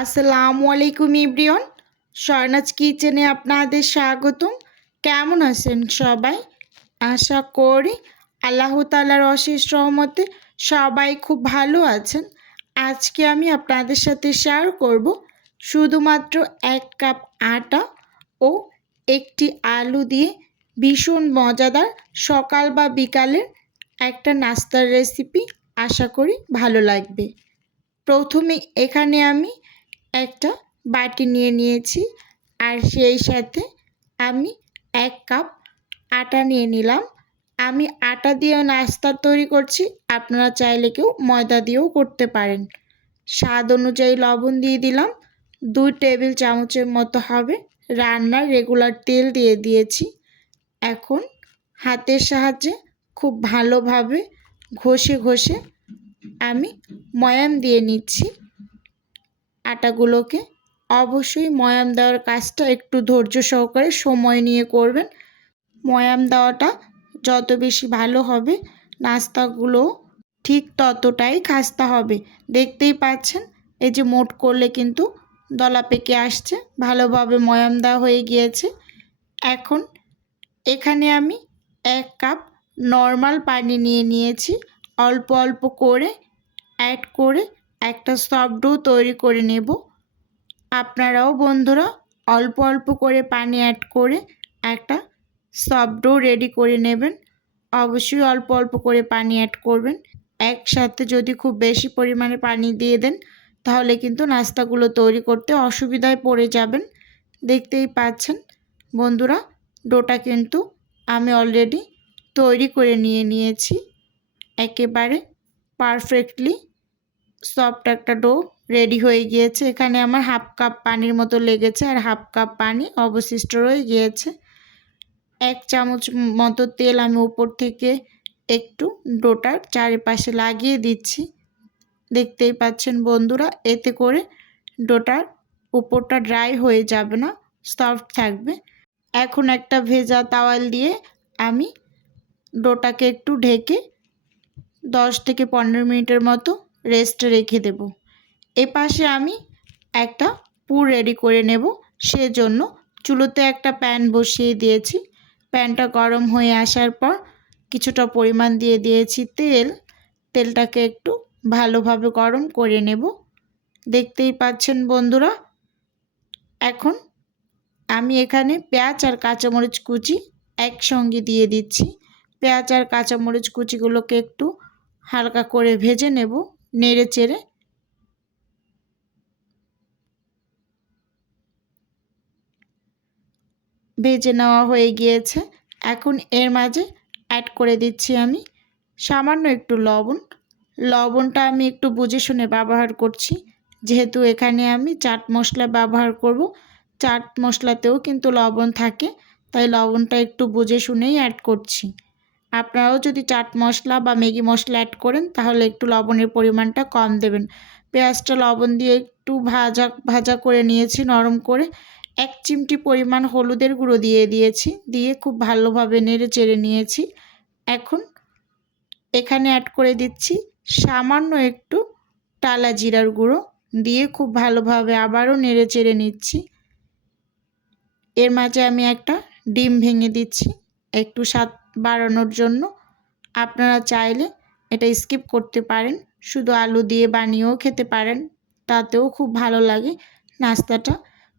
আসসালামু আলাইকুম ইব্রিয়ন। স্বর্ণাজ কিচেনে আপনাদের স্বাগতম। কেমন আছেন সবাই? আশা করি আল্লাহ তালার অশেষ রহমতে সবাই খুব ভালো আছেন। আজকে আমি আপনাদের সাথে শেয়ার করব শুধুমাত্র এক কাপ আটা ও একটি আলু দিয়ে ভীষণ মজাদার সকাল বা বিকালের একটা নাস্তার রেসিপি আশা করি ভালো লাগবে। প্রথমে এখানে আমি একটা বাটি নিয়ে নিয়েছি আর সেই সাথে আমি এক কাপ আটা নিয়ে নিলাম। আমি আটা দিয়েও নাস্তা তৈরি করছি। আপনারা চাইলে কেউ ময়দা দিয়েও করতে পারেন। স্বাদ অনুযায়ী লবণ দিয়ে দিলাম। দুই টেবিল চামচের মতো হবে রান্নার রেগুলার তেল দিয়ে দিয়েছি। এখন হাতের সাহায্যে খুব ভালোভাবে ঘষে ঘষে আমি ময়াম দিয়ে নিচ্ছি। আটাগুলোকে অবশ্যই ময়াম দেওয়ার কাজটা একটু ধৈর্য সহকারে সময় নিয়ে করবেন। ময়াম দেওয়াটা যত বেশি ভালো হবে, নাস্তাগুলো ঠিক ততটাই খাস্তা হবে। দেখতেই পাচ্ছেন, এই যে মোট করলে কিন্তু দলা পেকে আসছে, ভালোভাবে ময়াম দেওয়া হয়ে গিয়েছে। এখন এখানে আমি এক কাপ নর্মাল পানি নিয়ে নিয়েছি। অল্প অল্প করে অ্যাড করে একটা সফট ডো তৈরি করে নেব। আপনারাও বন্ধুরা অল্প অল্প করে পানি অ্যাড করে একটা সফট ডো রেডি করে নেবেন। অবশ্যই অল্প অল্প করে পানি অ্যাড করবেন। একসাথে যদি খুব বেশি পরিমাণে পানি দিয়ে দেন, তাহলে কিন্তু নাস্তাগুলো তৈরি করতে অসুবিধায় পড়ে যাবেন। দেখতেই পাচ্ছেন বন্ধুরা ডোটা কিন্তু আমি অলরেডি তৈরি করে নিয়ে নিয়েছি। একেবারে পারফেক্টলি সফট একটা ডো রেডি হয়ে গিয়েছে। এখানে আমার হাফ কাপ পানির মতো লেগেছে আর হাফ কাপ পানি অবশিষ্ট রয়ে গিয়েছে। এক চামচ মতো তেল আমি উপর থেকে একটু ডোটার চারিপাশে লাগিয়ে দিচ্ছি। দেখতেই পাচ্ছেন বন্ধুরা, এতে করে ডোটার উপরটা ড্রাই হয়ে যাবে না সফট থাকবে। এখন একটা ভেজা তাওয়াল দিয়ে আমি ডোটাকে একটু ঢেকে দশ থেকে পনেরো মিনিটের মতো রেস্ট রেখে দেব। এপাশে আমি একটা পুর রেডি করে নেব। সেজন্য চুলোতে একটা প্যান বসিয়ে দিয়েছি। প্যানটা গরম হয়ে আসার পর কিছুটা পরিমাণ দিয়ে দিয়েছি তেল। তেলটাকে একটু ভালোভাবে গরম করে নেব। দেখতেই পাচ্ছেন বন্ধুরা, এখন আমি এখানে পেঁয়াজ আর কাঁচামরিচ কুচি একসঙ্গে দিয়ে দিচ্ছি। পেঁয়াজ আর কাঁচামরিচ কুচিগুলোকে একটু হালকা করে ভেজে নেব। নেড়ে চেড়ে ভেজে নেওয়া হয়ে গিয়েছে। এখন এর মাঝে অ্যাড করে দিচ্ছি আমি সামান্য একটু লবণ। লবণটা আমি একটু বুঝে শুনে ব্যবহার করছি। যেহেতু এখানে আমি চাট মশলা ব্যবহার করব, চাট মশলাতেও কিন্তু লবণ থাকে, তাই লবণটা একটু বুঝে শুনেই অ্যাড করছি। আপনারাও যদি চাট মশলা বা ম্যাগি মশলা অ্যাড করেন, তাহলে একটু লবণের পরিমাণটা কম দেবেন। পেঁয়াজটা লবণ দিয়ে একটু ভাজা ভাজা করে নিয়েছি, নরম করে। এক চিমটি পরিমাণ হলুদের গুঁড়ো দিয়ে দিয়েছি, দিয়ে খুব ভালোভাবে নেড়ে চেড়ে নিয়েছি। এখন এখানে অ্যাড করে দিচ্ছি সামান্য একটু টালা জিরার গুঁড়ো, দিয়ে খুব ভালোভাবে আবারও নেড়ে চেড়ে নিচ্ছি। এর মাঝে আমি একটা ডিম ভেঙে দিচ্ছি, একটু স্বাদ বাড়ানোর জন্য আপনারা চাইলে এটা স্কিপ করতে পারেন। শুধু আলু দিয়ে বানিয়েও খেতে পারেন। তাতেও খুব ভালো লাগে নাস্তাটা।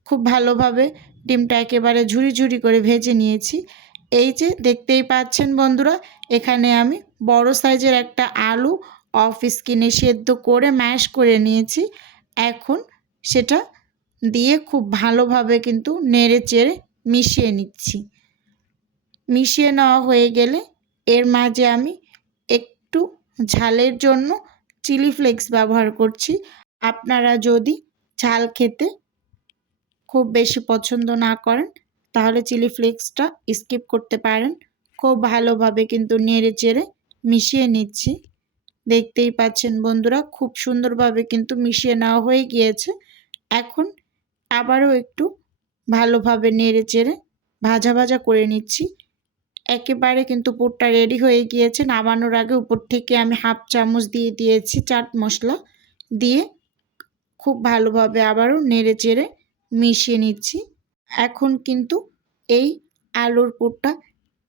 খুব ভালোভাবে ডিমটা একেবারে ঝুরি ঝুরি করে ভেজে নিয়েছি। এই যে দেখতেই পাচ্ছেন বন্ধুরা, এখানে আমি বড় সাইজের একটা আলু অফ স্কিনে সেদ্ধ করে ম্যাশ করে নিয়েছি। এখন সেটা দিয়ে খুব ভালোভাবে কিন্তু নেড়ে চেড়ে মিশিয়ে নিচ্ছি। মিশিয়ে নেওয়া হয়ে গেলে এর মাঝে আমি একটু ঝালের জন্য চিলি ফ্লেক্স ব্যবহার করছি। আপনারা যদি ঝাল খেতে খুব বেশি পছন্দ না করেন, তাহলে চিলি ফ্লেক্সটা স্কিপ করতে পারেন। খুব ভালোভাবে কিন্তু নেড়ে চেড়ে মিশিয়ে নিচ্ছি। দেখতেই পাচ্ছেন বন্ধুরা, খুব সুন্দরভাবে কিন্তু মিশিয়ে নেওয়া হয়ে গিয়েছে। এখন আবারও একটু ভালোভাবে নেড়ে চেড়ে ভাজা ভাজা করে নিচ্ছি। একেবারে কিন্তু পুরটা রেডি হয়ে গিয়েছে। নামানোর আগে উপর থেকে আমি হাফ চামচ দিয়ে দিয়েছি চাট মশলা। দিয়ে খুব ভালোভাবে আবারও নেড়ে চেড়ে মিশিয়ে নিচ্ছি। এখন কিন্তু এই আলুর পুরটা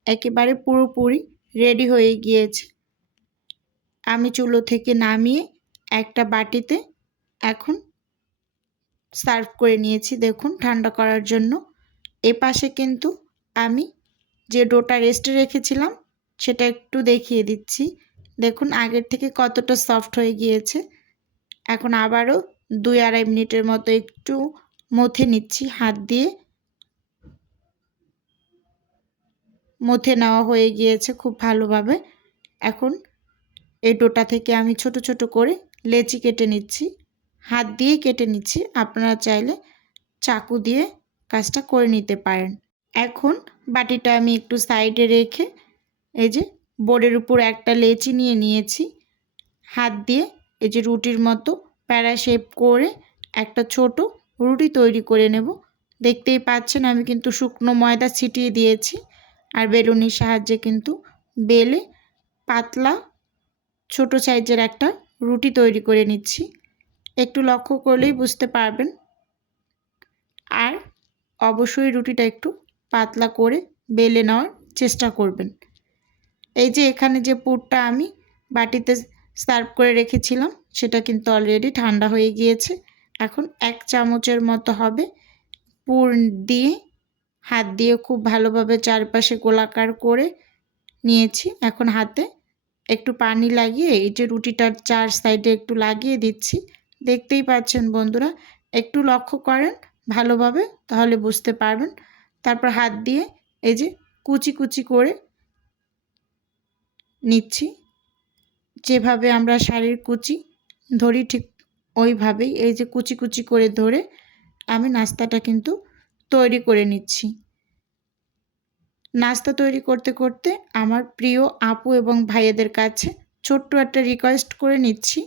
একেবারে পুরোপুরি রেডি হয়ে গিয়েছে। আমি চুলো থেকে নামিয়ে একটা বাটিতে এখন সার্ভ করে নিয়েছি। দেখুন, ঠান্ডা করার জন্য। এ পাশে কিন্তু আমি যে ডোটা রেস্টে রেখেছিলাম, সেটা একটু দেখিয়ে দিচ্ছি। দেখুন আগের থেকে কতটা সফট হয়ে গিয়েছে। এখন আবারও দুই আড়াই মিনিটের মতো একটু মথে নিচ্ছি হাত দিয়ে। মথে নেওয়া হয়ে গিয়েছে খুব ভালোভাবে। এখন এই ডোটা থেকে আমি ছোট ছোট করে লেচি কেটে নিচ্ছি। হাত দিয়ে কেটে নিচ্ছি, আপনারা চাইলে চাকু দিয়ে কাজটা করে নিতে পারেন। এখন বাটিটা আমি একটু সাইডে রেখে এই যে বোর্ডের উপর একটা লেচি নিয়ে নিয়েছি। হাত দিয়ে এই যে রুটির মতো প্যারা শেপ করে একটা ছোট রুটি তৈরি করে নেব। দেখতেই পাচ্ছেন আমি কিন্তু শুকনো ময়দা ছিটিয়ে দিয়েছি আর বেলুনির সাহায্যে কিন্তু বেলে পাতলা ছোট সাইজের একটা রুটি তৈরি করে নিচ্ছি। একটু লক্ষ্য করলেই বুঝতে পারবেন। আর অবশ্যই রুটিটা একটু পাতলা করে বেলে নেওয়ার চেষ্টা করবেন। এই যে এখানে যে পুরটা আমি বাটিতে সার্ভ করে রেখেছিলাম, সেটা কিন্তু অলরেডি ঠান্ডা হয়ে গিয়েছে। এখন এক চামচের মতো হবে পুর দিয়ে, হাত দিয়ে খুব ভালোভাবে চারপাশে গোলাকার করে নিয়েছি। এখন হাতে একটু পানি লাগিয়ে, এই যে রুটিটার চার সাইডে একটু লাগিয়ে দিচ্ছি। দেখতেই পাচ্ছেন বন্ধুরা, একটু লক্ষ্য করেন ভালোভাবে, তাহলে বুঝতে পারবেন তারপর হাত দিয়ে এই যে কুচি কুচি করে নিচ্ছি। যেভাবে আমরা শাড়ির কুচি ধরি ঠিক ওইভাবেই এই যে কুচি কুচি করে ধরে আমি নাস্তাটা কিন্তু তৈরি করে নিচ্ছি। নাস্তা তৈরি করতে করতে আমার প্রিয় আপু এবং ভাইয়াদের কাছে ছোট্ট একটা রিকোয়েস্ট করে নিচ্ছি।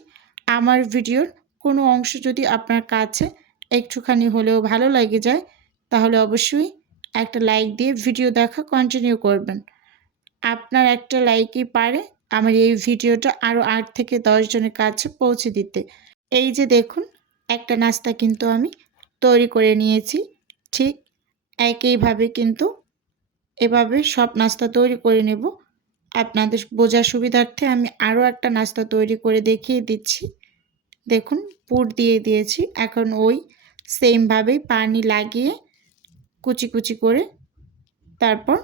আমার ভিডিওর কোনো অংশ যদি আপনার কাছে একটুখানি হলেও ভালো লাগে যায়, তাহলে অবশ্যই একটা লাইক দিয়ে ভিডিও দেখা কন্টিনিউ করবেন। আপনার একটা লাইকই পারে আমার এই ভিডিওটা আরও আট থেকে জনের কাছে পৌঁছে দিতে। এই যে দেখুন, একটা নাস্তা কিন্তু আমি তৈরি করে নিয়েছি। ঠিক একইভাবে কিন্তু এভাবে সব নাস্তা তৈরি করে নেব। আপনাদের বোঝার সুবিধার্থে আমি আরও একটা নাস্তা তৈরি করে দেখিয়ে দিচ্ছি। দেখুন, পুর দিয়ে দিয়েছি। এখন ওই সেমভাবেই পানি লাগিয়ে কুচি কুচি করে তারপর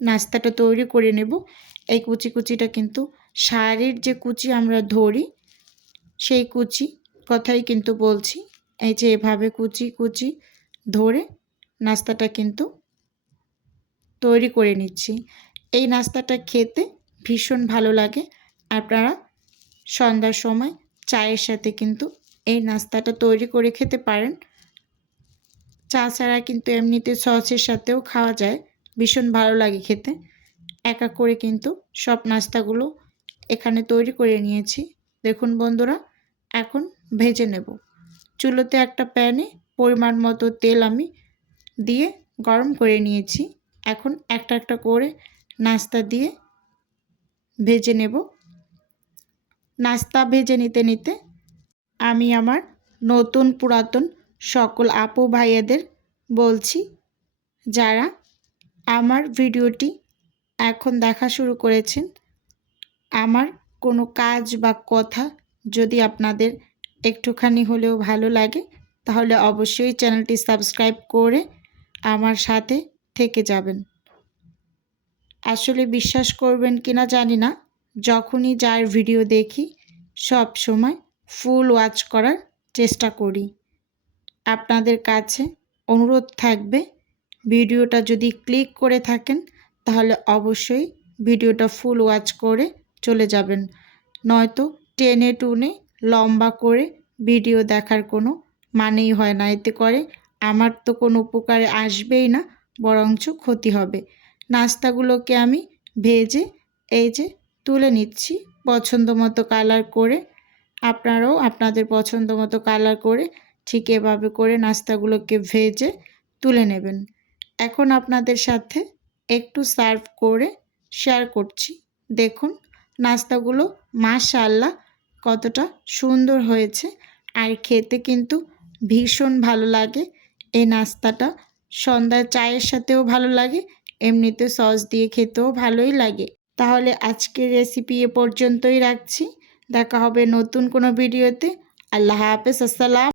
নাস্তাটা তৈরি করে নেব। এই কুচি কুচিটা কিন্তু শাড়ির যে কুচি আমরা ধরি, সেই কুচি কথাই কিন্তু বলছি। এই যে এভাবে কুচি কুচি ধরে নাস্তাটা কিন্তু তৈরি করে নিচ্ছি। এই নাস্তাটা খেতে ভীষণ ভালো লাগে। আপনারা সন্ধ্যার সময় চায়ের সাথে কিন্তু এই নাস্তাটা তৈরি করে খেতে পারেন। চা ছাড়া কিন্তু এমনিতে সসের সাথেও খাওয়া যায়। ভীষণ ভালো লাগে খেতে। একা করে কিন্তু সব নাস্তাগুলো এখানে তৈরি করে নিয়েছি। দেখুন বন্ধুরা, এখন ভেজে নেব। চুলোতে একটা প্যানে পরিমাণ মতো তেল আমি দিয়ে গরম করে নিয়েছি। এখন একটা একটা করে নাস্তা দিয়ে ভেজে নেব। নাস্তা ভেজে নিতে নিতে আমি আমার নতুন পুরাতন সকল আপু ভাইয়াদের বলছি, যারা আমার ভিডিওটি এখন দেখা শুরু করেছেন, আমার কোনো কাজ বা কথা যদি আপনাদের একটুখানি হলেও ভালো লাগে, তাহলে অবশ্যই চ্যানেলটি সাবস্ক্রাইব করে আমার সাথে থেকে যাবেন। আসলে বিশ্বাস করবেন কিনা জানি না, যখনই যার ভিডিও দেখি, সব সময় ফুল ওয়াচ করার চেষ্টা করি। আপনাদের কাছে অনুরোধ থাকবে। ভিডিওটা যদি ক্লিক করে থাকেন, তাহলে অবশ্যই ভিডিওটা ফুল ওয়াচ করে চলে যাবেন। নয়তো টেনে টুনে লম্বা করে ভিডিও দেখার কোনো মানেই হয় না। এতে করে আমার তো কোনো উপকারে আসবেই না, বরঞ্চ ক্ষতি হবে। নাস্তাগুলোকে আমি ভেজে, এই যে তুলে নিচ্ছি পছন্দ মতো কালার করে। আপনারাও আপনাদের পছন্দ মতো কালার করে ঠিক এভাবে করে নাস্তাগুলোকে ভেজে তুলে নেবেন। এখন আপনাদের সাথে একটু সার্ভ করে শেয়ার করছি। দেখুন, নাস্তাগুলো মাশাল্লাহ কতটা সুন্দর হয়েছে আর খেতে কিন্তু ভীষণ ভালো লাগে। এই নাস্তাটা সন্ধ্যার চায়ের সাথেও ভালো লাগে, এমনিতে সস দিয়ে খেতেও ভালোই লাগে। তাহলে আজকের রেসিপি এ পর্যন্তই রাখছি। দেখা হবে নতুন কোনো ভিডিওতে। আল্লাহ হাফেজ, আসসালাম।